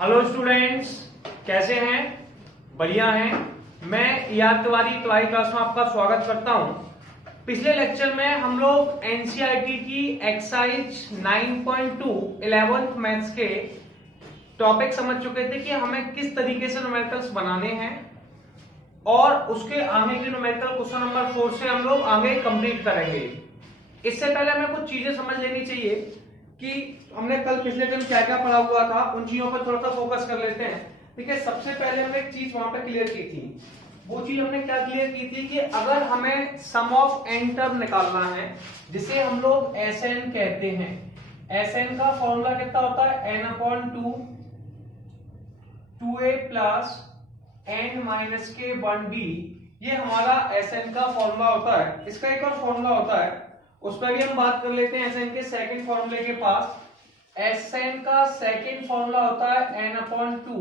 Hello students, कैसे हैं? बढ़िया हैं। मैं याद तिवारी क्लास में आपका स्वागत करता हूं। पिछले लेक्चर में हम लोग एनसीईआरटी की एक्सरसाइज 9.2 11th मैथ्स के टॉपिक समझ चुके थे कि हमें किस तरीके से न्यूमेरिकल्स बनाने हैं और उसके आगे के न्यूमेरिकल क्वेश्चन नंबर 4 से हम लोग आगे कंप्लीट करेंगे। इससे पहले हमें कुछ चीजें समझ लेनी चाहिए कि हमने कल पिछले दिन क्या क्या पढ़ा हुआ था, उन चीजों पर थोड़ा सा फोकस कर लेते हैं। ठीक है, सबसे पहले हमने एक चीज वहां पे क्लियर की थी। वो चीज हमने क्या क्लियर की थी कि अगर हमें सम ऑफ एन टर्म निकालना है, जिसे हम लोग एस एन कहते हैं, एस एन का फॉर्मूला कितना होता है? एन अपॉन टू ए प्लस एन माइनस के वन डी। ये हमारा एस एन का फॉर्मूला होता है। इसका एक और फॉर्मूला होता है, उस पर भी हम बात कर लेते हैं। एस एन के सेकंड फॉर्मूले के पास एस एन का सेकंड फॉर्मूला होता है एन अपॉन टू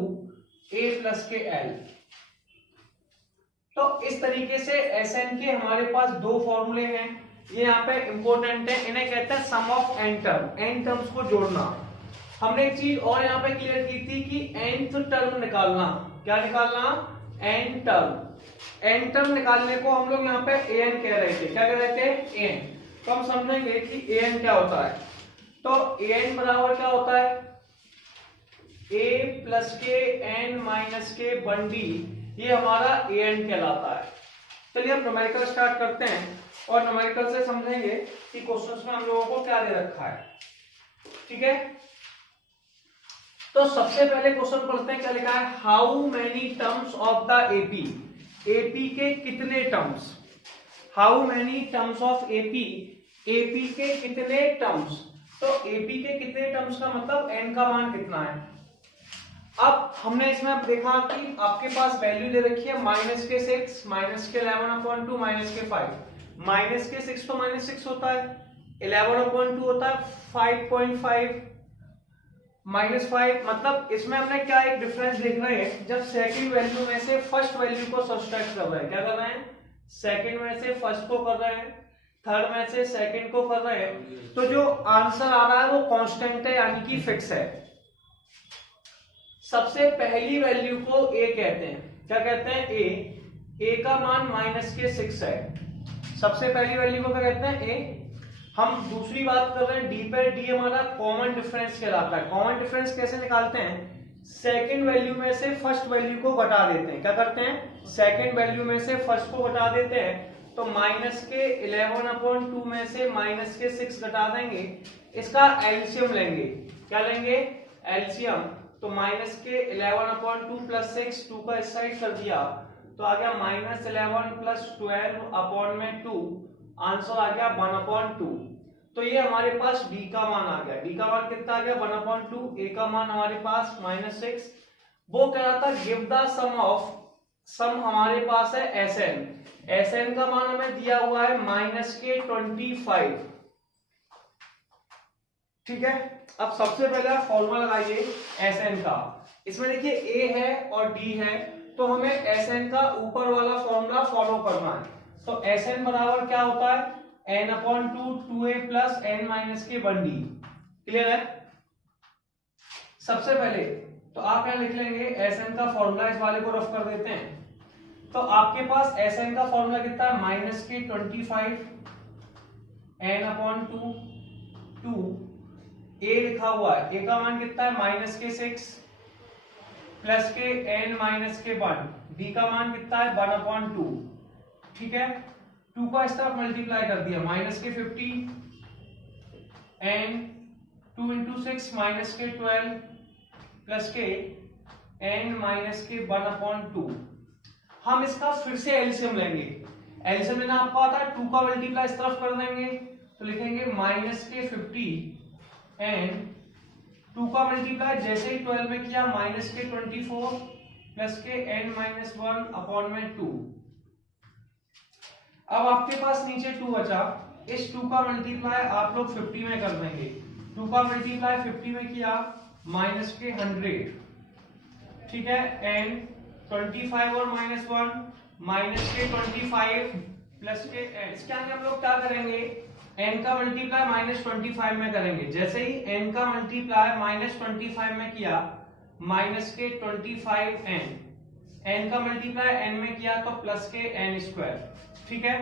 ए प्लस के एल। तो इस तरीके से एस एन के हमारे पास दो फॉर्मूले हैं, ये यहाँ पे इंपॉर्टेंट है। इन्हें कहते हैं sum of n term, n terms को जोड़ना। हमने एक चीज और यहाँ पे क्लियर की थी कि nth टर्म निकालना। क्या निकालना? N term. एन टर्म निकालने को हम लोग यहाँ पे an कह रहे थे। क्या कह रहे थे? an। तो हम समझेंगे कि an क्या होता है। तो an बराबर क्या होता है? a प्लस के n माइनस के वन डी, ये हमारा an कहलाता है। चलिए हम न्यूमेरिकल स्टार्ट करते हैं और न्यूमेरिकल से समझेंगे कि क्वेश्चंस में हम लोगों को क्या दे रखा है। ठीक है, तो सबसे पहले क्वेश्चन पढ़ते हैं। क्या लिखा है? How many terms of the AP. AP के कितने terms? How many terms of AP, AP के कितने टर्म्स। तो एपी के कितने टर्म्स का मतलब एन का मान कितना है। अब हमने इसमें अब देखा कि आपके पास वैल्यू दे रखी है माइनस के 6, माइनस के 11/2, माइनस के 5। माइनस के 6 तो माइनस 6 होता है, 11/2 होता है 5.5 माइनस 5। मतलब इसमें हमने क्या एक डिफरेंस देख रहे हैं, जब सेकंड वैल्यू में से फर्स्ट वैल्यू को सब्सट्रैक्ट कर रहे हैं। क्या कर रहे हैं? सेकंड में से फर्स्ट को कर रहे हैं, थर्ड में से सेकंड को कर रहे हैं। तो जो आंसर आ रहा है वो कांस्टेंट है, यानी कि फिक्स है। सबसे पहली वैल्यू को ए कहते हैं। क्या कहते हैं? ए का मान माइनस के 6 है। सबसे पहली वैल्यू को क्या कहते हैं? ए। हम दूसरी बात कर रहे हैं डी पे। डी हमारा कॉमन डिफरेंस कहलाता है। कॉमन डिफरेंस कैसे निकालते हैं? सेकंड वैल्यू में से फर्स्ट वैल्यू को घटा देते हैं। क्या करते हैं? सेकंड वैल्यू में से फर्स्ट को घटा देते हैं। तो माइनस के 11/2 में से माइनस के 6 घटा देंगे, इसका एलसीएम लेंगे। क्या लेंगे? एलसीएम। तो माइनस के 11/2 प्लस 6, 2 का इस साइड कर दिया तो आ गया माइनस 11 प्लस 12/2। आंसर आ गया 1/2। तो ये हमारे पास डी का मान आ गया। डी का मान कितना आ गया? 1/2। ए का मान हमारे पास -6। वो कह रहा था गिव द सम ऑफ, सम हमारे पास है एस एन। एस एन का मान हमें दिया हुआ है माइनस के 25। ठीक है, अब सबसे पहले आप फॉर्मूला लगाइए एस एन का। इसमें देखिए ए है और डी है, तो हमें एस एन का ऊपर वाला फॉर्मूला फॉलो करना है। तो एस एन बराबर क्या होता है? n/2 2a plus n minus के 1d। क्लियर है? सबसे पहले तो आप यहां लिख लेंगे एस एन का फॉर्मूला। इस वाले को रफ कर देते हैं। तो आपके पास एस एन का फॉर्मूला कितना है? माइनस के 25 n/2 2 ए लिखा हुआ है। ए का मान कितना है? माइनस के 6 प्लस के n माइनस के 1। डी का मान कितना है? 1/2। ठीक है, 2 का इस तरफ मल्टीप्लाई कर दिया, माइनस के 50 एन 2 इंटू 6 माइनस के 12 प्लस के n माइनस के 1/2। हम इसका फिर से एलसीएम लेंगे। एलसीएम लेना आपको आता है, 2 का मल्टीप्लाई इस तरफ कर देंगे तो लिखेंगे माइनस के 50 एन 2 का मल्टीप्लाई जैसे ही 12 में किया माइनस के 24 प्लस के n माइनस 1/2। अब आपके पास नीचे 2 बचा, इस 2 का मल्टीप्लाई आप लोग 50 में कर देंगे। 2 का मल्टीप्लाई 50 में किया माइनस के 100। ठीक है, n 25 और -1 माइनस के 25 प्लस के n। इसके आगे हम लोग क्या करेंगे? n का मल्टीप्लाई -25 में करेंगे। जैसे ही n का मल्टीप्लाई -25 में किया माइनस के 25n, n का मल्टीप्लाई n में किया तो प्लस के n स्क्वायर। ठीक है,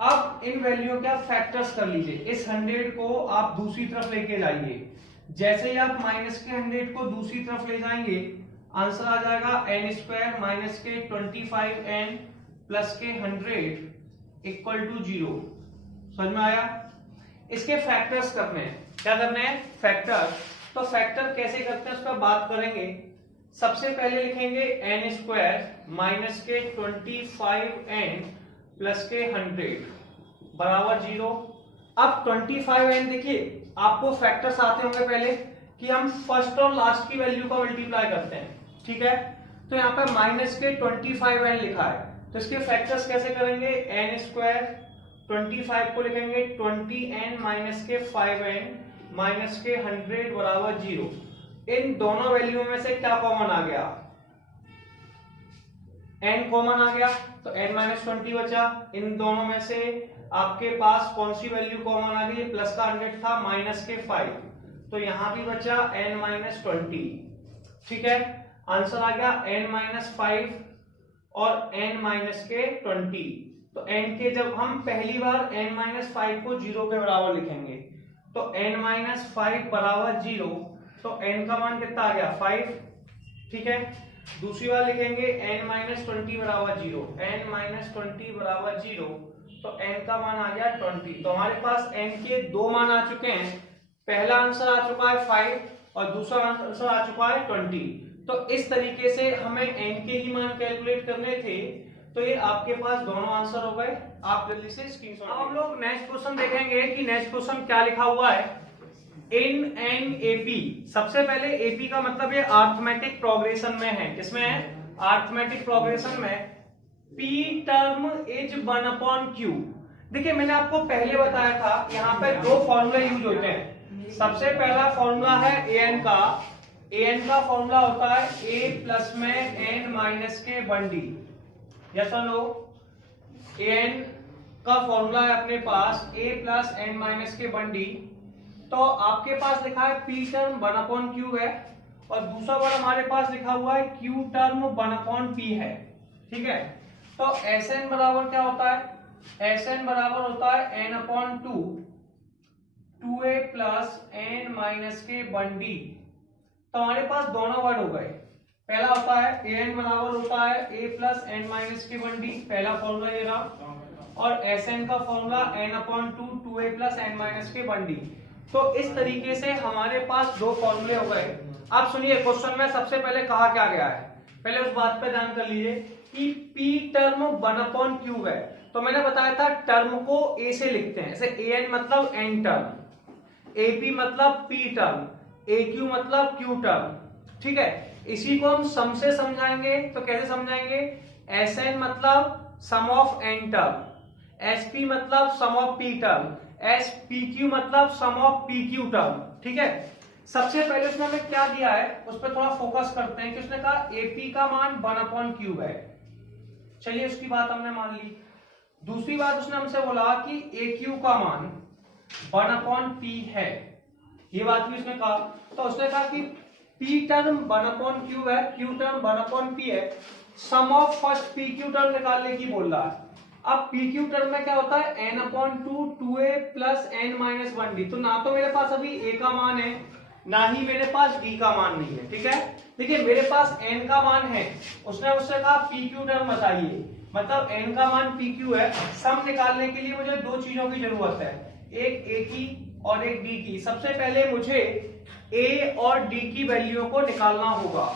अब इन वैल्यू के आप फैक्टर्स कर लीजिए। इस 100 को आप दूसरी तरफ लेके जाइए, जैसे ही आप माइनस के 100 को दूसरी तरफ ले जाएंगे आंसर आ जाएगा n स्क्वायर माइनस के 25n प्लस के 100 इक्वल टू 0। समझ में आया? इसके फैक्टर्स करने हैं। क्या करने हैं? फैक्टर। तो फैक्टर कैसे करते हैं उस पर बात करेंगे। सबसे पहले लिखेंगे n स्क्वायर माइनस के 25n प्लस के 100 बराबर 0। अब 25n देखिए आपको फैक्टर्स आते होंगे पहले कि हम फर्स्ट और लास्ट की वैल्यू का मल्टीप्लाई करते हैं। ठीक है, तो यहाँ पे माइनस के 25n लिखा है, तो इसके फैक्टर्स कैसे करेंगे? n स्क्वायर 25 को लिखेंगे 20n माइनस के 5n माइनस के 100 बराबर 0। इन दोनों वैल्यू में से क्या कॉमन आ गया? n कॉमन आ गया, तो n माइनस 20 बचा। इन दोनों में से आपके पास कौन सी वैल्यू कॉमन आ गई? प्लस का 100 था माइनस के 5, तो यहां भी बचा n माइनस 20। ठीक है, आंसर आ गया n माइनस 5 और n माइनस के 20। तो n के जब हम पहली बार n माइनस 5 को 0 के बराबर लिखेंगे तो n माइनस 5 बराबर 0, तो n का मान कितना आ गया? 5। ठीक है, दूसरी बार लिखेंगे n माइनस 20 बराबर 0, n माइनस 20 बराबर 0, तो n का मान आ गया 20। तो हमारे पास n के दो मान आ चुके हैं। पहला आंसर आ चुका है 5 और दूसरा आंसर आ चुका है 20। तो इस तरीके से हमें n के ही मान कैलकुलेट करने थे, तो ये आपके पास दोनों आंसर हो गए। आप जल्दी से स्क्रीनशॉट। अब हम लोग नेक्स्ट क्वेश्चन देखेंगे कि नेक्स्ट क्वेश्चन क्या लिखा हुआ है। इन एन एपी, सबसे पहले एपी का मतलब ये अरिथमेटिक प्रोग्रेशन में है। किसमें है? अरिथमेटिक प्रोग्रेशन में। P term is 1/q। देखिए मैंने आपको पहले बताया था यहाँ पे दो फॉर्मूले यूज होते हैं। सबसे पहला फॉर्मूला है an का। an का फॉर्मूला होता है a प्लस में n माइनस के 1d। यस और नो? an का फॉर्मूला है अपने पास a प्लस n माइनस के 1d। तो आपके पास लिखा है p टर्म 1/q है और दूसरा बार हमारे पास लिखा हुआ है q टर्म 1/p है। ठीक है, तो Sn बराबर क्या होता है? Sn बराबर होता है n/2 2a plus n minus के 1d। तो हमारे पास दोनों वर्ड हो गए। पहला होता है an बराबर होता है a प्लस n माइनस के 1d, पहला फॉर्मूला ये रहा, और Sn का formula n/2 2a plus n minus के 1d। तो इस तरीके से हमारे पास दो फॉर्मूले हो गए। अब सुनिए क्वेश्चन में सबसे पहले कहा क्या गया है, पहले उस बात पे ध्यान कर लीजिए कि p टर्म 1/q है। तो मैंने बताया था टर्म को a से लिखते हैं, जैसे an मतलब n टर्म, ap मतलब p टर्म, aq मतलब q टर्म। ठीक है, इसी को हम सम से समझाएंगे। तो कैसे समझाएंगे? Sn मतलब सम ऑफ n टर्म, sp मतलब सम ऑफ p टर्म, spq मतलब सम ऑफ pq टर्म। ठीक है, सबसे पहले उसने हमें क्या दिया है उस पर थोड़ा फोकस करते हैं कि उसने कहा AP का मान 1/q है। चलिए उसकी बात हमने मान ली। दूसरी बात उसने हमसे बोला कि AQ का मान 1/p है, ये बात भी उसने कहा। तो उसने कहा कि P टर्म 1/q है, Q टर्म 1/p है, sum of first PQ term निकालने की बोल रहा है। अब PQ टर्म में क्या होता है? n/2 2a plus n minus 1d। तो ना तो मेरे पास अभी a का मान है ना ही मेरे पास d का मान नहीं है। ठीक है, देखिए मेरे पास n का मान है, उसने मुझसे कहा PQ टर्म बताइए, मतलब n का मान PQ है। सम निकालने के लिए मुझे दो चीजों की जरूरत है, एक a की और एक d की। सबसे पहले मुझे a और d की वैल्यू को निकालना होगा।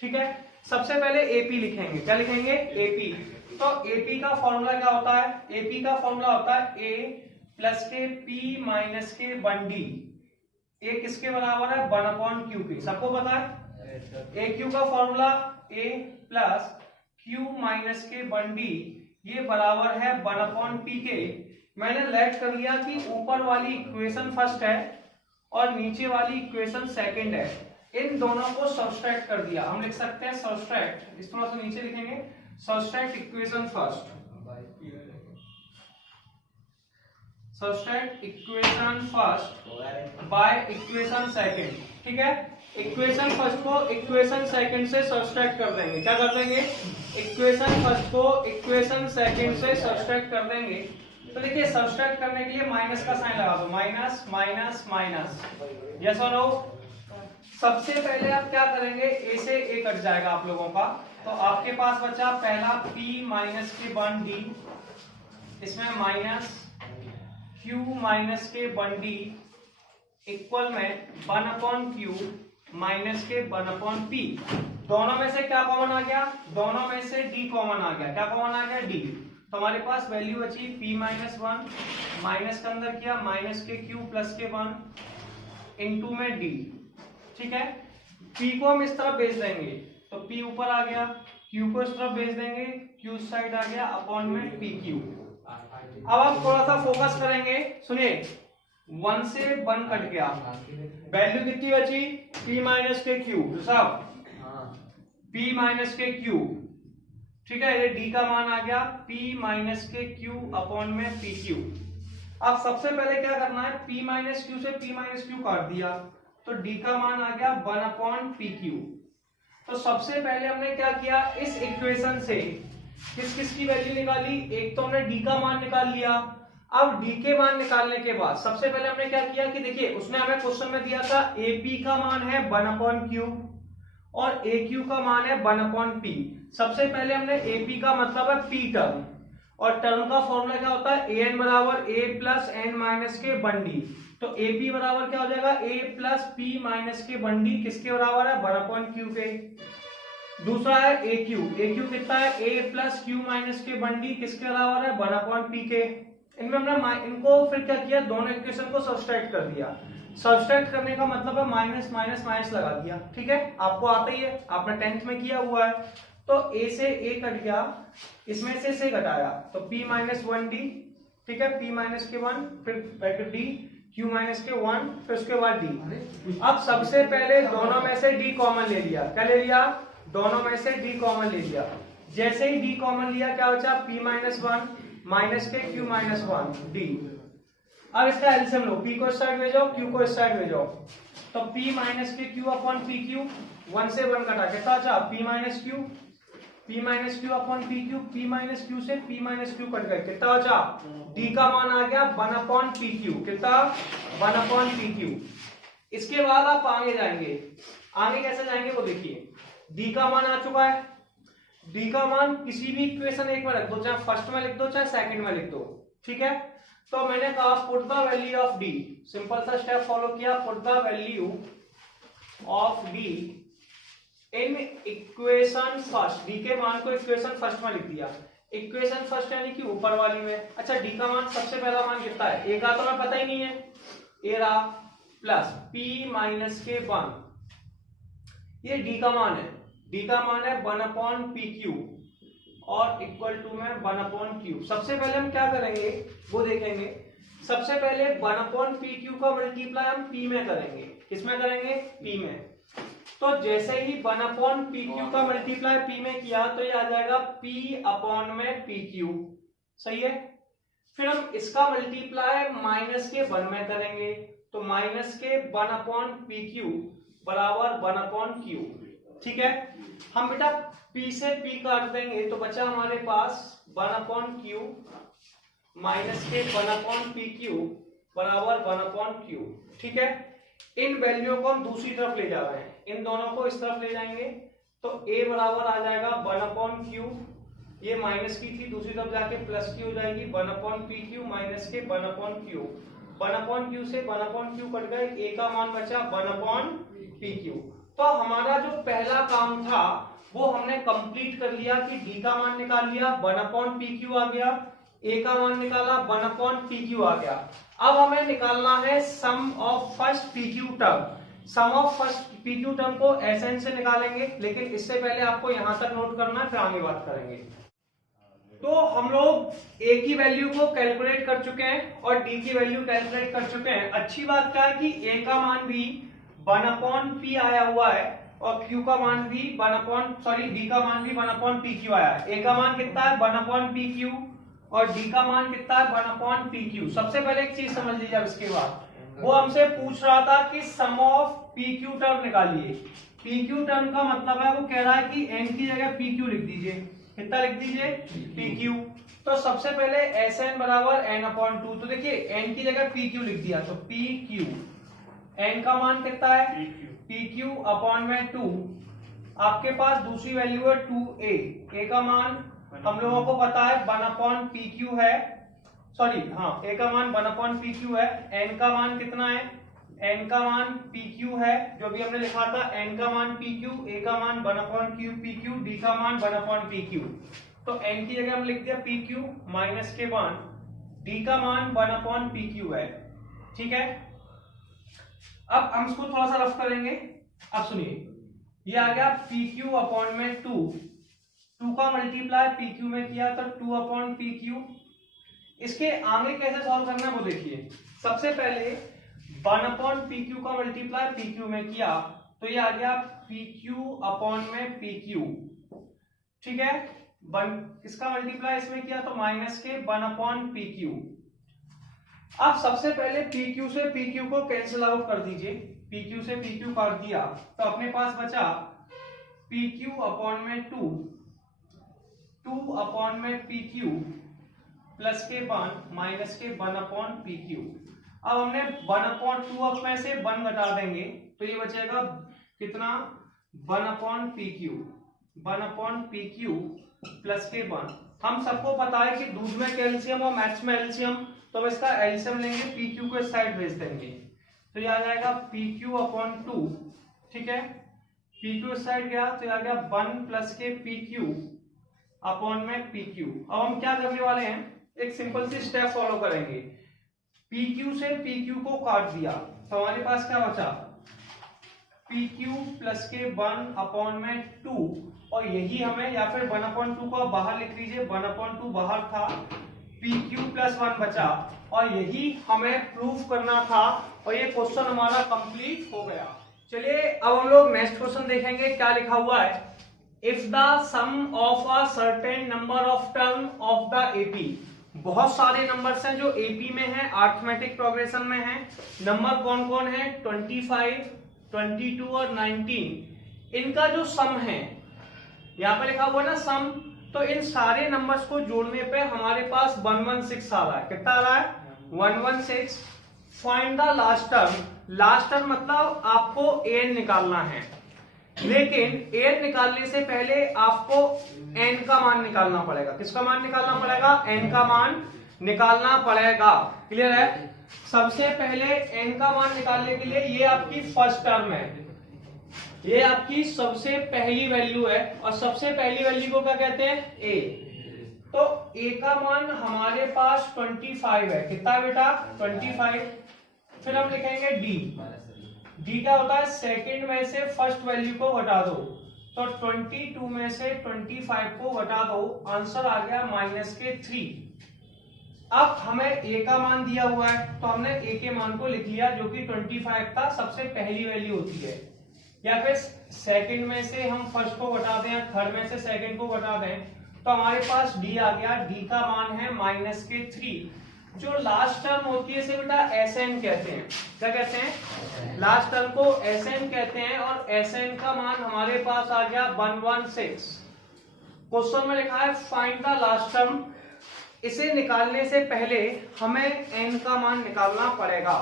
ठीक है, सबसे पहले AP लिखेंगे। क्या लिखेंगे? AP। तो AP का फॉर्मूला क्या होता है? AP का फॉर्मूला होता है a प्लस के p माइनस के 1d। a किसके बराबर है? 1/q के। सबको पता है AQ का formula a plus q minus के 1d, ये बराबर है 1/p के। मैंने लेट कर लिया कि ऊपर वाली इक्वेशन फर्स्ट है और नीचे वाली इक्वेशन सेकंड है। इन दोनों को सब्सट्रैक्ट कर दिया। हम लिख सकते हैं सब्सट्रैक्ट, इस थोड़ा सा नीचे लिखेंगे, subtract equation first, subtract equation first by equation second. ठीक है, इक्वेशन फर्स्ट को इक्वेशन सेकंड से सब्सट्रैक्ट कर देंगे। क्या कर देंगे? इक्वेशन फर्स्ट को इक्वेशन सेकंड से सब्सट्रैक्ट कर देंगे। तो देखिए सब्सट्रैक्ट करने के लिए माइनस का साइन लगा दो, माइनस माइनस माइनस, यस और नो। सबसे पहले आप क्या करेंगे, ए से ए कट जाएगा आप लोगों का, तो आपके पास बचा पहला p माइनस के वन डी, इसमें माइनस q माइनस के वन डी इक्वल में 1/q माइनस के 1/p। दोनों में से क्या कॉमन आ गया? दोनों में से d कॉमन आ गया। क्या कॉमन आ गया? d। तो हमारे पास वैल्यू बची p माइनस वन, माइनस के अंदर किया माइनस के q प्लस के 1 इंटू में d। ठीक है, p को हम इस तरफ भेज देंगे तो p ऊपर आ गया, q को इस तरफ भेज देंगे, q साइड आ गया अपॉन में pq। अब आप थोड़ा सा फोकस करेंगे, सुनिए 1 से 1 कट गया, वैल्यू कितनी बची? p माइनस के q साहब, p माइनस के q। ठीक है, ये d का मान आ गया p माइनस के q अपॉन में pq। अब सबसे पहले क्या करना है, p माइनस q से p माइनस q काट दिया तो d का मान आ गया 1/pq। तो सबसे पहले हमने क्या किया, इस इक्वेशन से किस किस की वैल्यू निकाली? एक तो हमने d का मान निकाल लिया। अब d के मान निकालने के बाद सबसे पहले हमने क्या किया कि देखिए उसने हमें क्वेश्चन में दिया था ap का मान है 1/q और aq का मान है 1/p। सबसे पहले हमने ap का मतलब है p टर्म, और टर्म का फॉर्मूला क्या होता है? an बराबर a प्लस n माइनस के 1d। तो ap बराबर क्या हो जाएगा? a प्लस p माइनस के 1d किसके बराबर है? 1/q के। दूसरा है aq, aq कितना है? a प्लस q माइनस के 1d किसके बराबर है? 1/p के। इनमें हमने इनको फिर क्या किया, दोनों इक्वेशन को सब्सट्रैक्ट कर दिया। सब्सट्रैक्ट करने का मतलब है माइनस माइनस माइनस लगा दिया। ठीक है, आपको आता ही है, आपने 10th में किया हुआ है। तो a से a कट गया, इसमें से घटाया तो p माइनस 1d। ठीक है, p माइनस के 1 फिर ब्रैकेट d, q माइनस के 1 फिर उसके बाद d। अब सबसे पहले दोनों में से d कॉमन ले लिया। क्या ले लिया? दोनों में से d कॉमन ले लिया। जैसे ही d कॉमन लिया क्या बचा? p माइनस 1 माइनस के q माइनस 1 d। अब इसका एलसीएम लो, p को इस साइड भेजो, q को इस साइड भेजो, तो p माइनस के q अपॉन pq, 1 से 1 कटा कितना बचा? p minus q, p minus q upon pq, p minus q से p माइनस q कट गए, कितना बचा? d का मान आ गया 1/pq। कितना? 1/pq। इसके बाद आप आगे जाएंगे, आगे कैसे जाएंगे वो देखिए। d का मान आ चुका है, d का मान किसी भी इक्वेशन एक में रख दो, चाहे फर्स्ट में लिख दो चाहे सेकंड में लिख दो। ठीक है, तो मैंने कहा put the value of d, simple सा स्टेप फॉलो किया, put the value of d in equation first. d के मान को इक्वेशन फर्स्ट में लिख दिया, इक्वेशन फर्स्ट यानी कि ऊपर वाली में। अच्छा, d का मान सबसे पहला मान कितना है? a का तो मैं पता ही नहीं है, a रहा प्लस p माइनस के 1, ये d का मान है, d का मान है 1/pq और इक्वल टू में 1/q। सबसे पहले हम क्या करेंगे वो देखेंगे। सबसे पहले 1/pq का मल्टीप्लाई हम p में करेंगे। किसमें करेंगे? p में। तो जैसे ही 1/pq का मल्टीप्लाई p में किया तो ये आ जाएगा p अपॉन में pq। सही है, फिर हम इसका मल्टीप्लाई माइनस के 1 में करेंगे तो माइनस के 1/pq बराबर 1/q। ठीक है, हम बेटा p से p काट देंगे तो बचा हमारे पास 1/q माइनस के 1/pq बराबर 1/q। ठीक है, इन वैल्यू को हम दूसरी तरफ ले जा रहे हैं, इन दोनों को इस तरफ ले जाएंगे तो a बराबर आ जाएगा 1/q, ये माइनस की थी दूसरी तरफ जाके प्लस की हो जाएगी 1/pq माइनस के 1/q। 1/q से 1/q कट गए, a का मान बचा 1/pq। तो हमारा जो पहला काम था वो हमने कंप्लीट कर लिया कि d का मान निकाल लिया 1/pq आ गया, a का मान निकाला 1/pq आ गया। अब हमें निकालना है sum of first pq term. Sum of first pq term को एसएन से निकालेंगे, लेकिन इससे पहले आपको यहां तक नोट करना है, फिर आगे बात करेंगे। तो हम लोग a की वैल्यू को कैलकुलेट कर चुके हैं और d की वैल्यू कैलकुलेट कर चुके हैं। अच्छी बात क्या है कि a का मान भी 1/p आया हुआ है और q का मान भी d का मान भी 1/pq आया है। a का मान कितना है? 1/pq और d का मान कितना है? 1/pq। सबसे पहले एक चीज समझ लीजिए, अब इसके बाद वो हमसे पूछ रहा था कि सम ऑफ पी क्यू टर्म निकालिए। पी क्यू टर्म का मतलब है वो कह रहा है कि एन की जगह पी क्यू लिख दीजिए। कितना लिख दीजिए? P Q. तो सबसे पहले एस एन बराबर एन अपॉन टू। तो देखिए एन की जगह पी क्यू लिख दिया, तो पी क्यू, एन का मान कितना है? पी क्यू अपॉन में टू। आपके पास दूसरी वैल्यू है 2a, ए का मान हम लोगों को पता है 1 अपॉन पी क्यू है, सॉरी हाँ, ए का मान 1 अपॉन पी क्यू है। एन का मान कितना है? एन का मान पी क्यू है, जो भी हमने लिखा था, एन का मान पी क्यू, ए का मान 1 upon Q P Q, D का मान 1 अपॉन पी क्यू। तो एन की जगह हम लिख दिया पी क्यू माइनस के मान, डी का मान 1 अपॉन पी क्यू है। ठीक है, अब हम इसको थोड़ा सा रफ करेंगे। अब सुनिए, ये आ गया पी क्यू अपॉन में टू का मल्टीप्लाई पी क्यू में किया तो 2 अपॉन पी क्यू। इसके आगे कैसे सॉल्व करना है वो देखिए। सबसे पहले 1 अपॉन पी क्यू का मल्टीप्लाई पी क्यू में किया तो ये आ गया पी क्यू अपॉन में पी क्यू। ठीक है, इसका मल्टीप्लाई इसमें किया तो माइनस के 1 अपॉन पी क्यू। अब सबसे पहले पी क्यू से पी क्यू को कैंसिल आउट कर दीजिए। पी क्यू से पी क्यू काट दिया तो अपने पास बचा पी क्यू अपॉन में टू अपॉन में पी क्यू प्लस के 1 माइनस के 1 अपॉन पी क्यू। अब हमने 1 अपॉन 2 अब में से 1 घटा देंगे तो ये बचेगा कितना? 1 upon P Q, 1 upon P Q plus के 1। हम सबको पता है कि दूध में कैल्शियम और मैथ्स में एल्शियम, तो हम इसका एल्शियम लेंगे, पी क्यू को इस साइड भेज देंगे तो ये आ जाएगा पी क्यू अपॉन 2। ठीक है, पी क्यू इस साइड गया तो ये आ गया 1 प्लस के पी क्यू अपॉन में पी क्यू। अब हम क्या करने वाले हैं, एक सिंपल सी स्टेप फॉलो करेंगे। पी क्यू से पी क्यू को काट दिया तो हमारे पास क्या बचा? पी क्यू प्लस के 1 अपॉन में 2, और यही हमें, या फिर 1 अपॉन 2 को बाहर लिख लीजिए, 1 अपॉन 2 बाहर था, पी क्यू प्लस 1 बचा, और यही हमें प्रूफ करना था, और ये क्वेश्चन हमारा कंप्लीट हो गया। चलिए अब हम लोग नेक्स्ट क्वेश्चन देखेंगे। क्या लिखा हुआ है? If the sum of a certain number of term of the AP. बहुत सारे नंबर्स हैं जो एपी में है, अरिथमेटिक प्रोग्रेशन में है। नंबर कौन कौन है? 25, 22 और 19। इनका जो सम है, यहाँ पे लिखा हुआ ना सम, तो इन सारे नंबर्स को जोड़ने पे हमारे पास 116 आ रहा है। कितना आ रहा है? 116। Find the last term. Last term मतलब आपको एन निकालना है, लेकिन एन निकालने से पहले आपको एन का मान निकालना पड़ेगा। किसका मान निकालना पड़ेगा? एन का मान निकालना पड़ेगा। क्लियर है? सबसे पहले एन का मान निकालने के लिए, ये आपकी फर्स्ट टर्म है, ये आपकी सबसे पहली वैल्यू है, और सबसे पहली वैल्यू को क्या कहते हैं? ए। तो ए का मान हमारे पास 25 है। कितना है बेटा? 25। फिर हम लिखेंगे डी। डी क्या होता है? सेकंड में से फर्स्ट वैल्यू को घटा दो, तो 22 में से 25 को घटा दो, आंसर आ गया माइनस के 3। अब हमें ए का मान दिया हुआ है तो हमने ए के मान को लिख लिया, जो कि 25 का सबसे पहली वैल्यू होती है। या फिर सेकंड में से हम फर्स्ट को घटा दें, थर्ड में से सेकंड को घटा दें, तो हमारे पास डी आ गया। डी का मान है माइनस के 3। जो लास्ट टर्म होती है इसे बेटा एस एन कहते हैं। क्या कहते हैं? लास्ट टर्म को एस एन कहते हैं, और एस एन का मान हमारे पास आ गया 116। क्वेश्चन में लिखा है फाइंड द लास्ट टर्म। इसे निकालने से पहले हमें एन का मान निकालना पड़ेगा।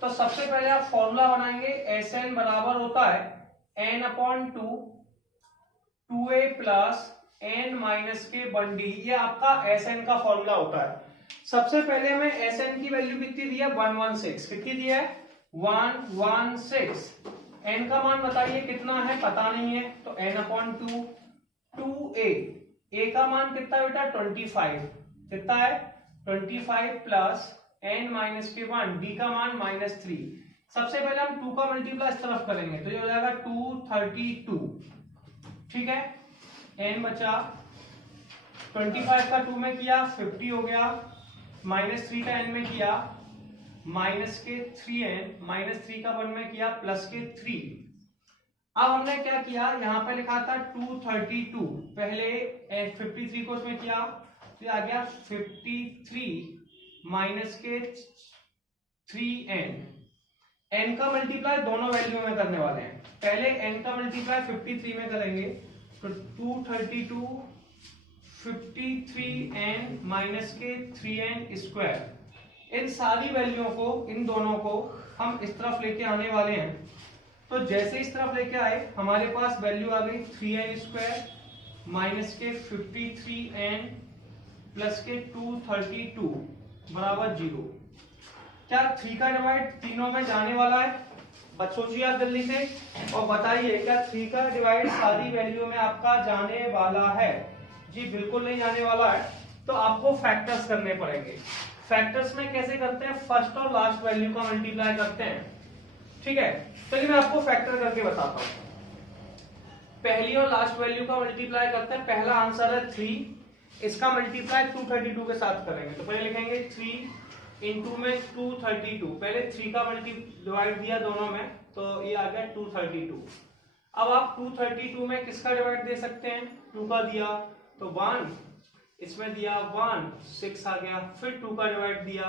तो सबसे पहले आप फॉर्मूला बनाएंगे। एस एन बराबर होता है n upon 2a plus n minus के 1d। ये आपका एस एन का फॉर्मूला होता है। सबसे पहले हमें एस एन की वैल्यू कितनी दी है? 116। कितनी दी है? 116। एन का मान बताइए कितना है? पता नहीं है, तो एन अपॉन 2a। ए का मान कितना बेटा? 25। कितना है? 25 प्लस एन माइनस के 1, डी का मान -3। सबसे पहले हम 2 का मल्टीप्लाई इस तरफ करेंगे तो ये हो जाएगा 232। ठीक है, एन बचा, 25 का 2 में किया 50 हो गया, -3 का n में किया माइनस के 3n, -3 का 1 में किया प्लस के 3। अब हमने क्या किया, यहाँ पे लिखा था 232, पहले 53 को उसमें किया तो आ गया 53 माइनस के 3n n का मल्टीप्लाई दोनों वैल्यू में करने वाले हैं। पहले n का मल्टीप्लाई 53 में करेंगे तो 232 53n माइनस के 3n स्क्वायर। इन सारी वैल्यूओं को, इन दोनों को हम इस तरफ लेके आने वाले हैं। तो जैसे इस तरफ लेके आए हमारे पास वैल्यू आ गई 3n स्क्वायर माइनस के 53n प्लस के 232 बराबर 0। क्या 3 का डिवाइड तीनों में जाने वाला है? सोचिए आप जल्दी से और बताइए क्या 3 का डिवाइड सारी वैल्यू में आपका जाने वाला है? जी बिल्कुल नहीं जाने वाला है। तो आपको फैक्टर्स करने पड़ेंगे। फैक्टर्स में कैसे करते हैं? फर्स्ट और लास्ट वैल्यू का मल्टीप्लाई करते हैं। ठीक है, चलिए मैं आपको फैक्टर करके बताता हूं। पहली और लास्ट वैल्यू का मल्टीप्लाई करते हैं। पहला आंसर है 3, इसका मल्टीप्लाई 232 के साथ करेंगे। तो पहले लिखेंगे 3 इंटू में 232। पहले 3 का डिवाइड दिया दोनों में तो ये आ गया 232। अब आप 232 में किसका डिवाइड दे सकते हैं? 2 का दिया तो 1, इसमें दिया 1 6 आ गया। फिर 2 का डिवाइड दिया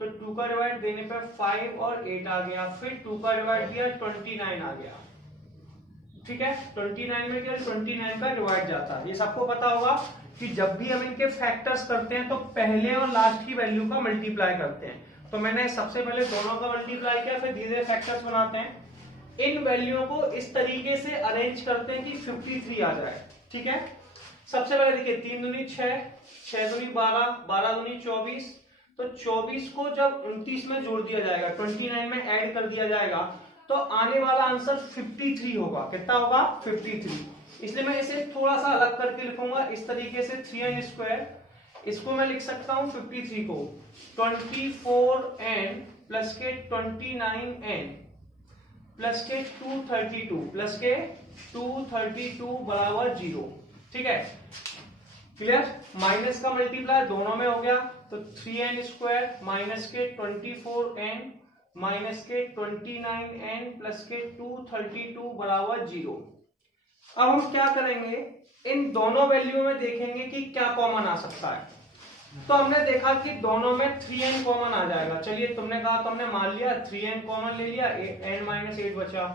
तो 2 का डिवाइड देने पर 5 और 8 आ गया। फिर 2 का डिवाइड दिया 29 आ गया। ठीक है, 29 में क्या 29 का डिवाइड जाता है। ये सबको पता होगा कि जब भी हम इनके फैक्टर्स करते हैं तो पहले और लास्ट की वैल्यू का मल्टीप्लाई करते हैं। तो मैंने सबसे पहले दोनों का मल्टीप्लाई किया, फिर धीरे धीरे फैक्टर्स बनाते हैं। इन वैल्यूओं को इस तरीके से अरेंज करते हैं कि 53 आ जाए। ठीक है, सबसे पहले देखिए 3 दूनी 6, 6 दूनी 12, 12 दूनी 24। तो 24 को जब 29 में जोड़ दिया जाएगा, 29 में ऐड कर दिया जाएगा तो आने वाला आंसर 53 होगा। कितना होगा? 53। इसलिए मैं इसे थोड़ा सा अलग करके लिखूंगा इस तरीके से 3n स्क्वायर। इसको मैं लिख सकता हूं 53 को 24n प्लस के 29n प्लस के 232 बराबर 0। ठीक है, क्लियर? माइनस का मल्टीप्लाई दोनों में हो गया तो 3n स्क्वायर माइनस के 24n माइनस के 29n प्लस के 232 बराबर 0। अब हम क्या करेंगे? इन दोनों वैल्यू में देखेंगे कि क्या कॉमन आ सकता है। तो हमने देखा कि दोनों में 3n कॉमन आ जाएगा। चलिए तुमने कहा तो हमने मान लिया 3n कॉमन ले लिया, n-8 बचा।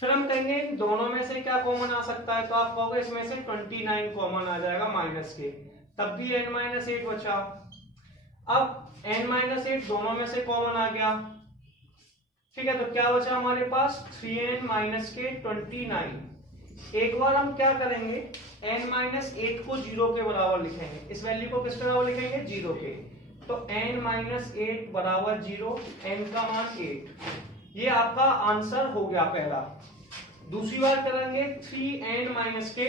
फिर हम कहेंगे इन दोनों में से क्या कॉमन आ सकता है? तो आप कहोगे इसमें से 29 कॉमन आ जाएगा माइनस के, तब भी n-8 बचा। अब n-8 दोनों में से कॉमन आ गया। ठीक है, तो क्या बचा हमारे पास? 3n माइनस के 29। एक बार हम क्या करेंगे? n-8 को 0 के बराबर लिखेंगे। इस वैल्यू को किसके बराबर लिखेंगे? 0 के। तो n-8 बराबर 0, n का मान 8। ये आपका आंसर हो गया पहला। दूसरी बार करेंगे 3n माइनस के,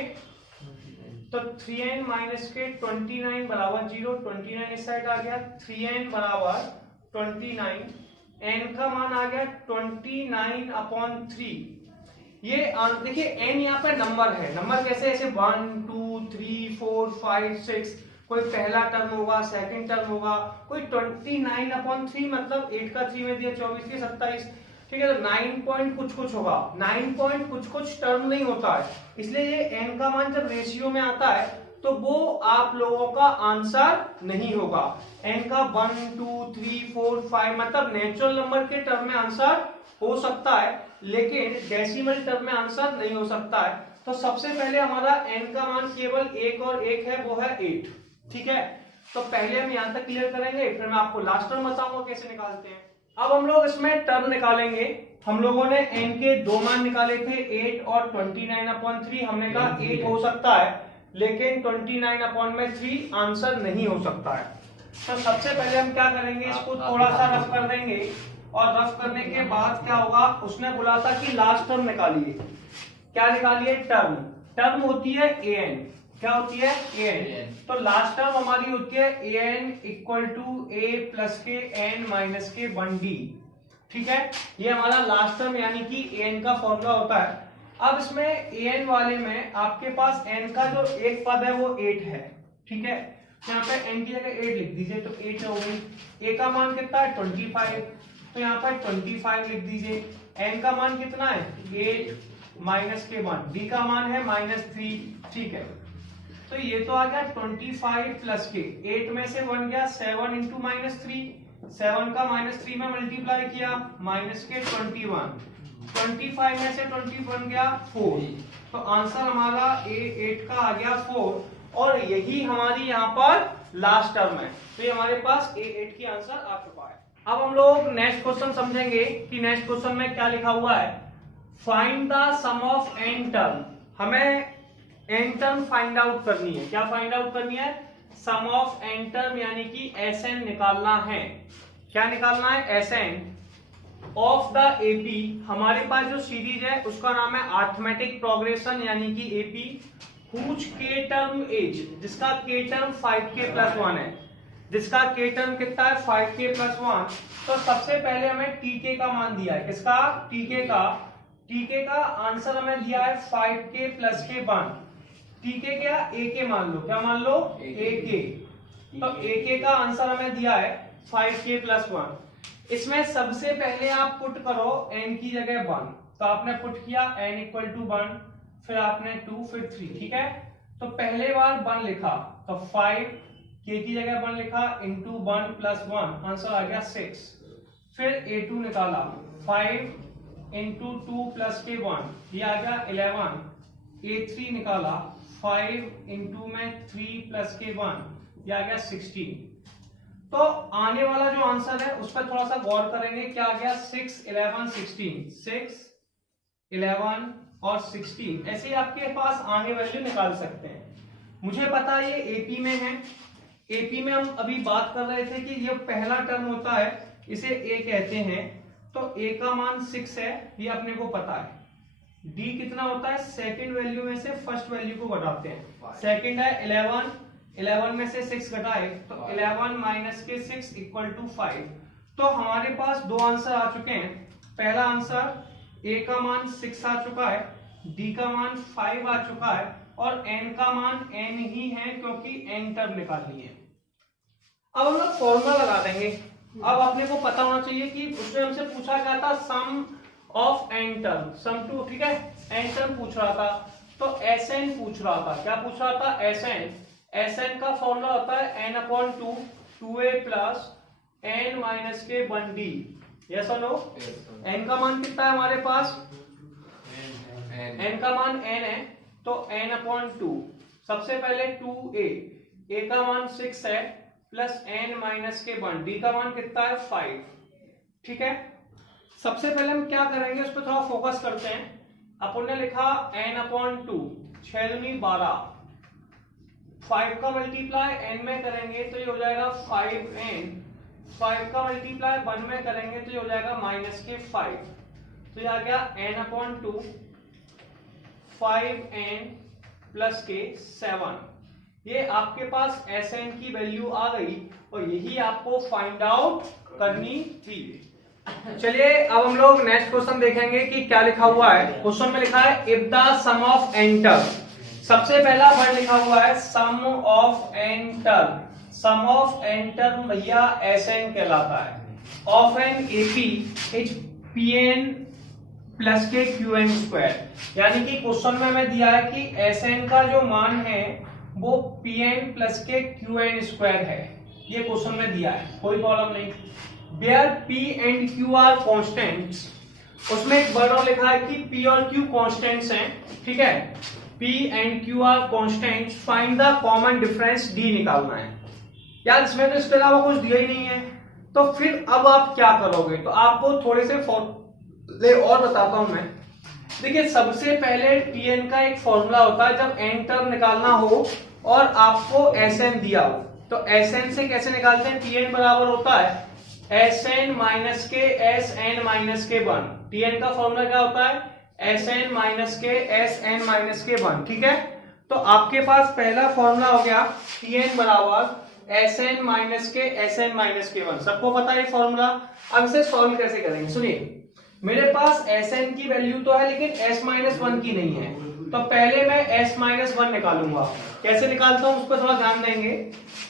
तो 3n माइनस के 29 बराबर 0, 29 इस साइड आ गया। 3n बराबर 29, n का मान आ गया 29/3। ये देखिए n यहाँ पे नंबर है। नंबर कैसे? ऐसे 1 2 3 4 5 6, कोई पहला टर्म होगा, सेकंड टर्म होगा। कोई 29/3 मतलब 8 का 3 में दिया 24 के 27। ठीक है, तो 9 पॉइंट कुछ कुछ होगा, 9 पॉइंट कुछ कुछ टर्म नहीं होता है। इसलिए ये n का मान जब रेशियो में आता है तो वो आप लोगों का आंसर नहीं होगा। n का 1 2 3 4 5 मतलब नेचुरल नंबर के टर्म में आंसर हो सकता है, लेकिन डेसिमल टर्म में आंसर नहीं हो सकता है। तो सबसे पहले हमारा n का मान केवल 1 और 1 है, वो है 8। ठीक है, तो पहले हम यहां तक क्लियर करेंगे, फिर मैं आपको लास्ट टर्म बताऊंगा कैसे निकालते हैं। अब हम लोग इसमें टर्म निकालेंगे। हम लोगों ने n के दो मान निकाले थे, 8 और 29/3। हमने कहा 8 हो सकता है लेकिन 29/3 आंसर नहीं हो सकता है। तो सबसे पहले हम क्या करेंगे? इसको थोड़ा सा रफ कर देंगे और रफ करने के बाद क्या होगा? उसने बोला था कि लास्ट टर्म निकालिए। क्या निकालिए? टर्म। टर्म होती है an। क्या होती है? an। तो लास्ट टर्म हमारी होती है an equal to a plus के n माइनस के 1d। ठीक है, ये हमारा लास्ट टर्म यानी कि an का फॉर्मूला होता है। अब इसमें an वाले में आपके पास n का जो एक पद है वो 8 है। ठीक है, यहाँ पे n की जगह 8 लिख दीजिए तो 8 हो गई। a का मान कितना है? 25, तो यहाँ पर 25 लिख दीजिए। n का मान कितना है? 8 माइनस के 1, d का मान है -3। ठीक है, तो ये तो आ गया 25 प्लस के, 8 में से 1 गया 7 इंटू -3, 7 का -3 में मल्टीप्लाई किया माइनस के 21, 25 में से 20 बन गया 4, तो आंसर हमारा A8 का आ गया 4, और यही हमारी यहाँ पर लास्ट टर्म है, तो ये हमारे पास A8 की आंसर आ चुका है। अब हम लोग नेक्स्ट क्वेश्चन समझेंगे कि नेक्स्ट क्वेश्चन में क्या लिखा हुआ है। Find the sum of n term, हमें n टर्म फाइंड आउट करनी है। क्या फाइंड आउट करनी है? सम ऑफ n टर्म यानी कि Sn निकालना है। क्या निकालना है? Sn of the AP। हमारे पास जो सीरीज है उसका नाम है अरिथमेटिक प्रोग्रेशन यानी कि AP, हुज के टर्म एज, जिसका के टर्म 5k + 1 है, जिसका के टर्म कितना है 5k + 1। तो सबसे पहले हमें tk का मान दिया है, किसका? tk का आंसर हमें दिया है 5k + k 1। tk क्या? ak मान लो, क्या मान लो? ak। तो ak का आंसर हमें दिया है 5k + 1। इसमें सबसे पहले आप पुट करो n की जगह 1, तो आपने पुट किया n = 1, फिर आपने 2, फिर 3, ठीक है। तो पहले बार 1 लिखा तो 5, k की जगह 1 लिखा, इंटू 1 + 1, आंसर आ गया 6। फिर A2 निकाला, 5 × 2 + k 1, ये आ गया 11। A3 निकाला, 5 × में 3 + k 1, ये आ गया 16। तो आने वाला जो आंसर है उस पर थोड़ा सा गौर करेंगे। क्या आ गया? 6, 11, 16, 6, 11 और 16, ऐसे आपके पास आगे वैल्यू निकाल सकते हैं। मुझे पता है ये AP में है। AP में हम अभी बात कर रहे थे कि ये पहला टर्म होता है, इसे A कहते हैं, तो A का मान 6 है, ये अपने को पता है। D कितना होता है? सेकंड वैल्यू में से फर्स्ट वैल्यू को घटाते हैं। सेकंड है 11, 11 में से 6 घटाए तो 11 - के 6 = 5। तो हमारे पास दो आंसर आ चुके हैं। पहला आंसर A का मान 6 आ चुका है, D का मान 5 आ चुका है, और N का मान N ही है क्योंकि N टर्म निकालनी है। अब हम लोग फॉर्मूला लगा देंगे। अब अपने को पता होना चाहिए कि उसने हमसे पूछा क्या था? Sum of n term, sum to, ठीक है, n टर्म पूछ रहा था, तो Sn पूछ रहा था। क्या पूछ रहा था? Sn का फॉर्मूला होता है n/2, 2a + n - के 1d। यस और नो? n का मान कितना है हमारे पास? n का मान n है, तो n/2, सबसे पहले 2a, a का मान 6 है, प्लस n - के 1, d का मान कितना है? 5, ठीक है। सबसे पहले हम क्या करेंगे उस पर थोड़ा फोकस करते हैं। अपन ने लिखा n/2, 6 दूनी 12, 5 का मल्टीप्लाई n में करेंगे तो ये हो जाएगा 5n, 5 का मल्टीप्लाई 1 में करेंगे तो ये हो जाएगा -5, तो ये आ गया n/2, 5n + के 7। ये आपके पास Sn की वैल्यू आ गई, और यही आपको फाइंड आउट करनी थी। चलिए अब हम लोग नेक्स्ट क्वेश्चन देखेंगे कि क्या लिखा हुआ है। क्वेश्चन में लिखा है if the sum of n term, सबसे पहला वर्ड लिखा हुआ है sum of n term. Sum of n term भैया Sn कहलाता है, of an AP is Pn + के Qn²। यानी कि क्वेश्चन में हमें दिया है कि Sn का जो मान है वो Pn + के Qn² है, ये क्वेश्चन में दिया है, कोई प्रॉब्लम नहीं। Where P and Q are constants, उसमें एक वर्ड और लिखा है कि P और Q कांस्टेंट्स हैं, ठीक है। P and Q are constants, find the common difference D निकालना है। यार इसमें तो इसके अलावा कुछ दिया ही नहीं है, तो फिर अब आप क्या करोगे? तो आपको थोड़े से फॉर्मूले और बताता हूं मैं। देखिए सबसे पहले Tn का एक फॉर्मूला होता है जब n टर्म निकालना हो और आपको Sn दिया हो, तो Sn से कैसे निकालते हैं? Tn बराबर होता है Sn - के Sn - के 1। Tn का फॉर्मूला क्या होता है? Sn - के Sn - के 1, ठीक है। तो आपके पास पहला फॉर्मूला हो गया Tn बराबर Sn - के Sn - के 1। सबको पता है फॉर्मूला। अब इसे सॉल्व कैसे करेंगे? सुनिए, मेरे पास Sn की वैल्यू तो है लेकिन S - 1 की नहीं है, तो पहले मैं S - 1 निकालूंगा। कैसे निकालता हूं उस पर थोड़ा ध्यान देंगे।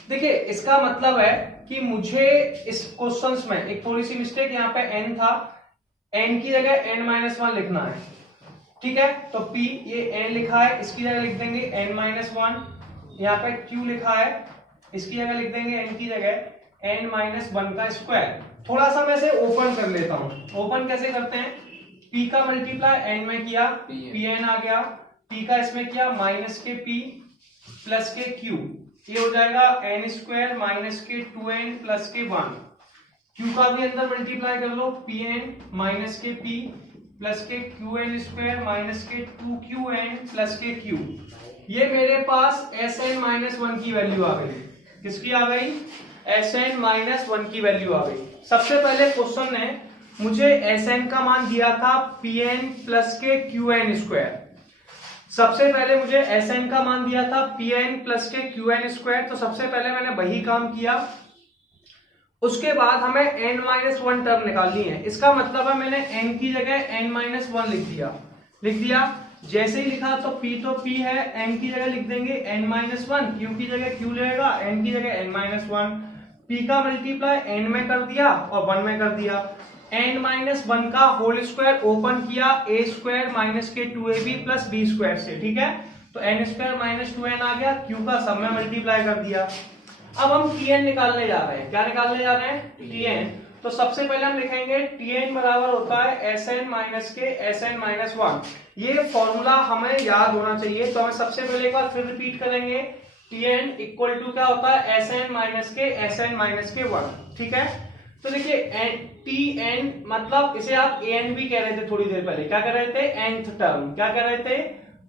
देखिए इसका मतलब है कि मुझे इस क्वेश्चंस में एक थोड़ी सी मिस्टेक, यहाँ पे n था, n की जगह n - 1 लिखना है, ठीक है। तो P ये n लिखा है, इसकी जगह लिख देंगे n - 1। यहाँ पे Q लिखा है, इसकी जगह लिख देंगे n की जगह n माइनस 1 का स्क्वायर। थोड़ा सा मैं इसे ओपन कर लेता हूं। ओपन कैसे करते हैं, p का मल्टीप्लाई n में किया pn आ गया, p का इसमें किया माइनस के p प्लस के q, ये हो जाएगा n स्क्वायर माइनस के 2n प्लस के 1। q का भी अंदर मल्टीप्लाई कर लो, pn माइनस के p प्लस के qn स्क्वायर माइनस के 2qn प्लस के q। ये मेरे पास Sn माइनस 1 की वैल्यू आ गई। किसकी आ गई, Sn माइनस 1 की वैल्यू आ गई। सबसे पहले क्वेश्चन ने मुझे Sn का मान दिया था Pn प्लस के Qn स्क्वायर। सबसे पहले मुझे Sn का मान दिया था Pn प्लस के Qn स्क्वायर, तो सबसे पहले मैंने वही काम किया। उसके बाद हमें n माइनस 1 टर्म निकालनी है। इसका मतलब है मैंने n की जगह n माइनस 1 लिख दिया। जैसे ही लिखा तो p है, n की जगह लिख देंगे n माइनस 1, q की जगह q रहेगा, n की जगह n माइनस 1। p का मल्टीप्लाई n में कर दिया और 1 में कर दिया। n माइनस 1 का होल स्क्वायर ओपन किया a स्क्वायर माइनस के 2ab प्लस b स्क्वायर से, ठीक है। तो n स्क्वायर माइनस 2n आ गया, q का सब में मल्टीप्लाई कर दिया। अब हम tn निकालने जा रहे हैं। क्या निकालने जा रहे हैं, tn। तो सबसे पहले हम लिखेंगे tn बराबर होता है Sn माइनस के Sn माइनस 1। ये फॉर्मूला हमें याद होना चाहिए, तो हमें सबसे पहले एक बार फिर रिपीट करेंगे। tn इक्वल टू क्या होता है, Sn माइनस के Sn माइनस के 1, ठीक है। तो देखिए tn मतलब इसे आप an भी कह रहे थे थोड़ी देर पहले, क्या कह रहे थे, nth टर्म, क्या कह रहे थे,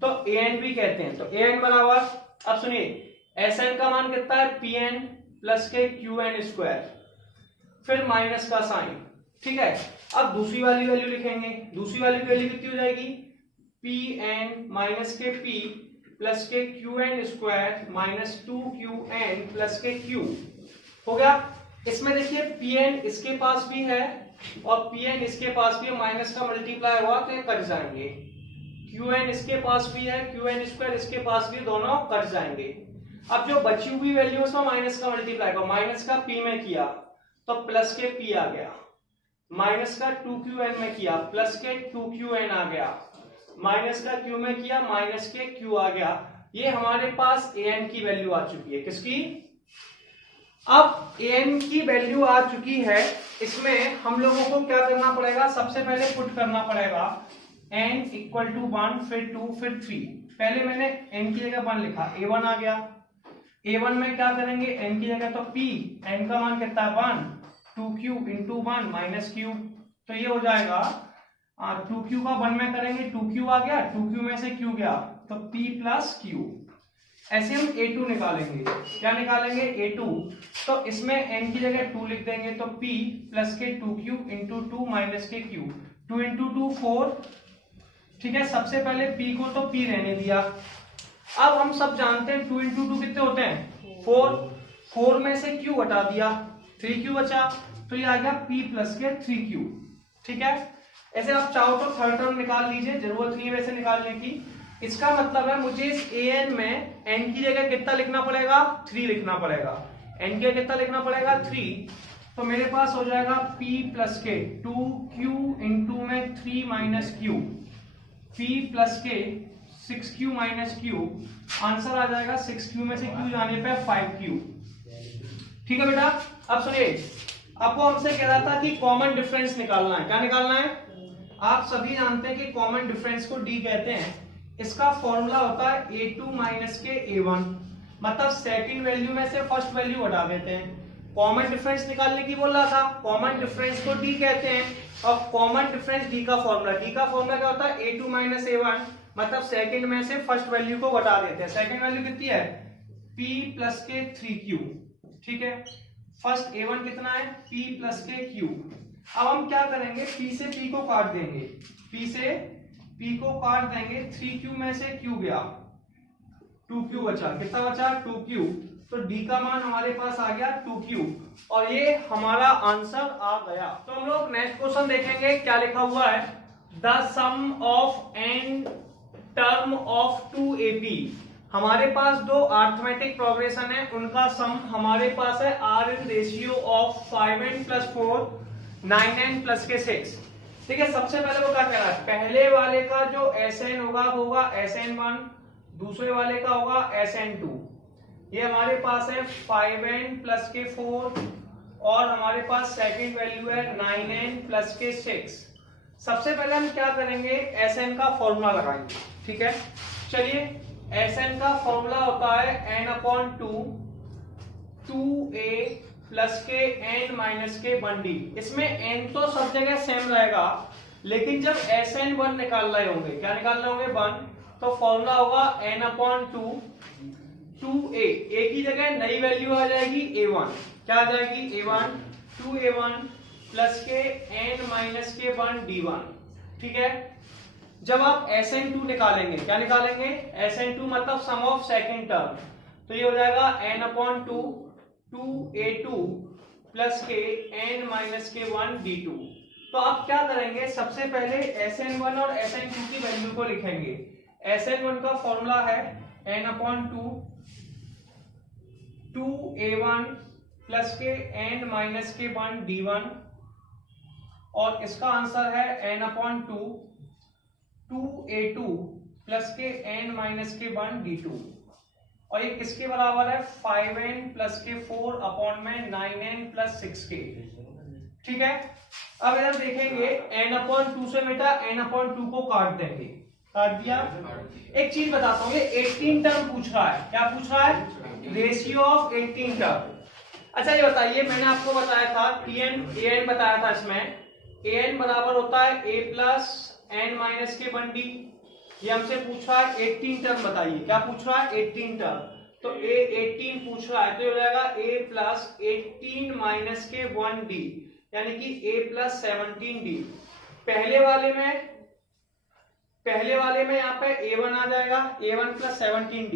तो an भी कहते हैं। तो an बराबर, अब सुनिए Sn का मान कितना है, Pn प्लस के Qn स्क्वायर, फिर माइनस का साइन, ठीक है। अब दूसरी वाली वैल्यू लिखेंगे। दूसरी वाली वैल्यू कितनी हो जाएगी, Pn माइनस के P प्लस के Qn square minus 2Qn plus के Q हो गया। इसमें देखिए Pn इसके पास भी है और Pn इसके पास भी है, माइनस का मल्टीप्लाई हुआ तो ये कट जाएंगे। Qn इसके पास भी है, Qn स्क्वायर इसके पास भी, दोनों कट जाएंगे। अब जो बची हुई वैल्यू उसमें माइनस का मल्टीप्लाई हुआ, माइनस का p में किया तो प्लस के p आ गया, माइनस का 2qn में किया प्लस के 2qn आ गया, माइनस का q में किया माइनस के q आ गया। ये हमारे पास an की वैल्यू आ चुकी है। किसकी, अब an की वैल्यू आ चुकी है। इसमें हम लोगों को क्या करना पड़ेगा, सबसे पहले पुट करना पड़ेगा n इक्वल टू 1, फिर 2, फिर 3। पहले मैंने n की जगह 1 लिखा, a1 आ गया। a1 में क्या करेंगे, n की जगह तो p, n का मान कितना है 1, 2q इंटू 1 माइनस q, तो ये हो जाएगा 2q का 1 में करेंगे 2q आ गया, 2q में से q गया तो p प्लस q। ऐसे हम a2 निकालेंगे। क्या निकालेंगे, a2, तो इसमें n की जगह 2 लिख देंगे तो p प्लस के 2q इंटू 2 माइनस के q, 2 इंटू 2 4, ठीक है। सबसे पहले p को तो p रहने दिया। अब हम सब जानते हैं 2 इंटू 2 कितने होते हैं, 4, 4 में से q हटा दिया, 3q बचा, तो ये आ गया p प्लस के 3q, ठीक है। ऐसे आप चाहो तो थर्ड टर्म निकाल लीजिए, जरूरत नहीं है वैसे निकालने की। इसका मतलब है मुझे इस an में n की जगह कितना लिखना पड़ेगा, 3 लिखना पड़ेगा। n की जगह कितना लिखना पड़ेगा, 3। तो मेरे पास हो जाएगा p प्लस के 2q इंटू में 3 माइनस q, p प्लस के 6q माइनस q, आंसर आ जाएगा 6q में से q जाने पे 5q, ठीक है बेटा। अब सुनिए, अब वो हमसे कह रहा था कि कॉमन डिफरेंस निकालना है। क्या निकालना है, आप सभी जानते हैं कि कॉमन डिफरेंस को d कहते हैं। इसका फॉर्मूला होता है a2 माइनस के a1, मतलब सेकंड वैल्यू में से फर्स्ट वैल्यू हटा देते हैं। कॉमन डिफरेंस निकालने की बोल रहा था, कॉमन डिफरेंस को d कहते हैं। और कॉमन डिफरेंस d का फॉर्मूला क्या होता है, a2 माइनस a1, मतलब सेकंड में से फर्स्ट वैल्यू को घटा देते हैं। सेकंड वैल्यू कितनी है, p प्लस के 3q, ठीक है। फर्स्ट a1 कितना है, p प्लस के q। अब हम क्या करेंगे, p से p को काट देंगे, p से p को काट देंगे, 3q में से q गया, 2q बचा, कितना बचा 2q, तो d का मान हमारे पास आ गया 2q, और ये हमारा आंसर आ गया। तो हम लोग नेक्स्ट क्वेश्चन देखेंगे, क्या लिखा हुआ है, the sum of n term of 2ab। हमारे पास दो अरिथमेटिक प्रोग्रेशन है, उनका सम हमारे पास है r in ratio of 5n plus 4, 9n plus के 6, ठीक है। सबसे पहले वो क्या कह रहा है, पहले वाले का जो Sn होगा वो होगा Sn1, दूसरे वाले का होगा Sn2। ये हमारे पास है 5n प्लस के 4, और हमारे पास सेकंड वैल्यू है 9n प्लस के 6। सबसे पहले हम क्या करेंगे, Sn का फॉर्मूला लगाएंगे। ठीक है, चलिए Sn का फॉर्मूला होता है n/2 2a प्लस के n माइनस के 1d। इसमें n तो सब जगह सेम रहेगा, लेकिन जब Sn1 निकाल रहे होंगे, क्या निकाल रहे होंगे 1, तो फॉर्मूला होगा n/2 2a, a की जगह नई वैल्यू आ जाएगी a1। क्या आ जाएगी a1 2a1 प्लस के n माइनस के 1d1। ठीक है, जब आप Sn2 निकालेंगे, क्या निकालेंगे Sn2 मतलब सम ऑफ सेकंड टर्म, तो ये हो जाएगा n/2 2a2 प्लस के n माइनस के 1d2। तो आप क्या करेंगे, सबसे पहले Sn1 और Sn2 की वैल्यू को लिखेंगे। Sn1 का फॉर्मूला है n/2 2a1 प्लस के n माइनस के 1d1, और इसका आंसर है n/2 2a2 प्लस के n माइनस के 1d2, और ये किसके बराबर है 5n प्लस के 4 अपॉन में 9n प्लस 6 के। ठीक है, अब इधर देखेंगे n/2 से बेटा n/2 को काट देंगे, काट दिया। एक चीज बताता हूँ, ये 18 टर्म पूछ रहा है, क्या पूछ रहा है, रेशियो ऑफ 18 टर्म। अच्छा ये बताइए, मैंने आपको बताया था an बताया था, इसमें an बराबर होता है a प्लस n माइनस के 1d। ये हमसे पूछ रहा है 18 टर्म बताइए, क्या पूछ रहा है 18 टर्म, तो a 18 पूछ रहा है, तो ये हो जाएगा a प्लस 18 माइनस के 1d, यानी कि a प्लस 17d। पहले वाले में यहाँ पे a1 आ जाएगा, a1 प्लस 17d।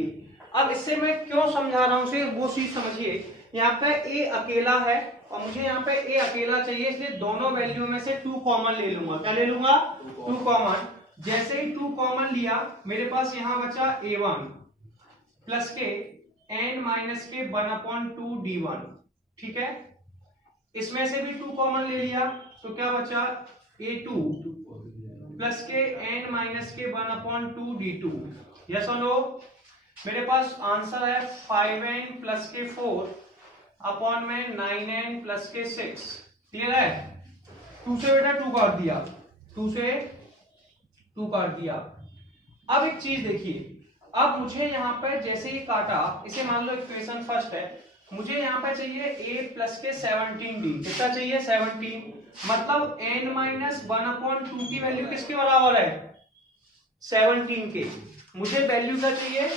अब इससे मैं क्यों समझा रहा हूँ, वो चीज समझिए। यहाँ पे a अकेला है और मुझे यहाँ पे a अकेला चाहिए, इसलिए दोनों वैल्यू में से 2 कॉमन ले लूंगा। क्या ले लूंगा, 2 कॉमन। जैसे ही 2 कॉमन लिया, मेरे पास यहाँ बचा a1 प्लस के n माइनस के 1/2d1। ठीक है, इसमें से भी 2 कॉमन ले लिया, तो क्या बचा a2 प्लस के n माइनस के 1/2d2। यस और नो, मेरे पास आंसर है 5n प्लस के 4 अपॉन में 9n प्लस के 6। क्लियर है, 2 से बेटा 2 काट दिया, 2 से 2 काट दिया। अब एक चीज देखिए, अब मुझे यहाँ पे जैसे ही काटा, इसे मान लो इक्वेशन फर्स्ट है, मुझे यहाँ पे चाहिए a प्लस के 17d। कितना चाहिए 17, मतलब n माइनस 1/2 की वैल्यू किसके बराबर है 17 के। मुझे वैल्यू क्या चाहिए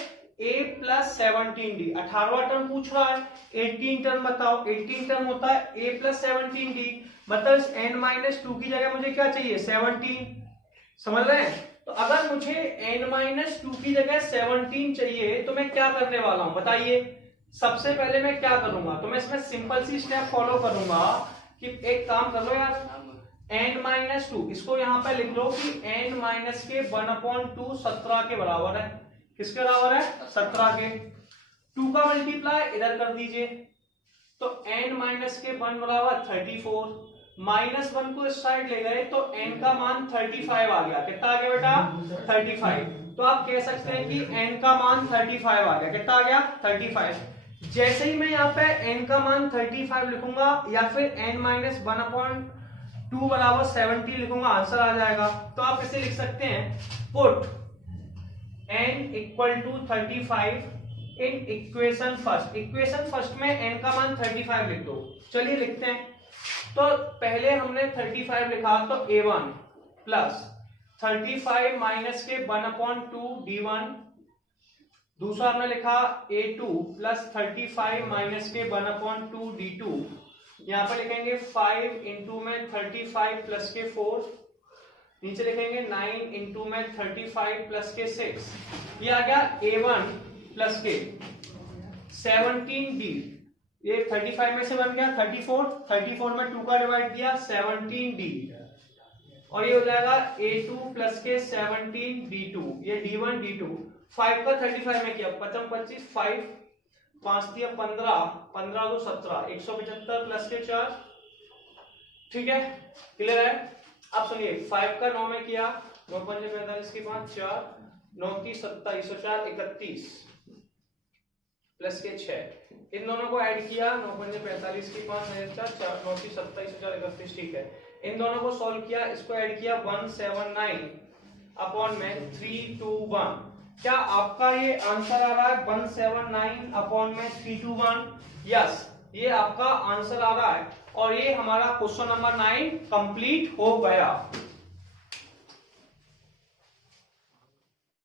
a प्लस 17d। 18वां टर्म पूछ रहा है, 18 टर्म बताओ। 18 टर्म होता है a प्लस 17d, मतलब इस n माइनस 2 की जगह मुझे क्या चाहिए 17। समझ रहे हैं, तो अगर मुझे n माइनस 2 की जगह 17 चाहिए, तो मैं क्या करने वाला हूं बताइए। सबसे पहले मैं क्या करूंगा, तो मैं इसमें सिंपल सी स्टेप फॉलो करूंगा कि एक काम कर लो यार, n माइनस 2 इसको यहाँ पे लिख लो कि n माइनस के 1/2 17 के बराबर है। किसके बराबर है 17 के। 2 का मल्टीप्लाई इधर कर दीजिए, तो n माइनस के 1 बराबर 34, -1 को इस साइड ले गए तो n का मान 35 आ गया। कितना आ गया बेटा 35। तो आप कह सकते हैं कि n का मान 35 आ गया। कितना आ गया 35। जैसे ही मैं यहाँ पे n का मान 35 लिखूंगा या फिर n माइनस 1/2 बराबर 70 लिखूंगा, आंसर आ जाएगा। तो आप इसे लिख सकते हैं, put n equal to 35 in equation first. Equation first में n का मान 35 लिख दो। चलिए लिखते हैं। तो पहले हमने 35 लिखा, तो a1 प्लस 35 माइनस के 1/2 d1। दूसरा हमने लिखा a2 प्लस 35 माइनस के 1/2 d2। यहाँ पर लिखेंगे 5 इंटू में 35 प्लस के 4, नीचे लिखेंगे 9 इंटू में 35 प्लस के 6। ये आ गया a1 प्लस के 17d। ये 35 में से बन गया 34 में 2 का डिवाइड दिया 17d, और ये हो जाएगा a2 प्लस के 17d2। ये d1 d2। 5 का 35 में किया 55 25, 5 5 दिया 15, 15 को 17, 175 प्लस के 4। ठीक है, क्लियर है। अब सुनिए, 5 का 9 में किया, 9 5 45 के 5 4, 9 की 27, 4 31 प्लस के 6, इन दोनों को ऐड किया 9 पंजे 45 की 5 4 9 की 27 4 31, ठीक है। इन दोनों को सॉल्व किया, इसको ऐड किया 179 अपॉन में 321। क्या आपका ये आंसर आ रहा है 179 अपॉन में 321? यस, ये आपका आंसर आ रहा है और ये हमारा क्वेश्चन नंबर 9 कंप्लीट हो गया।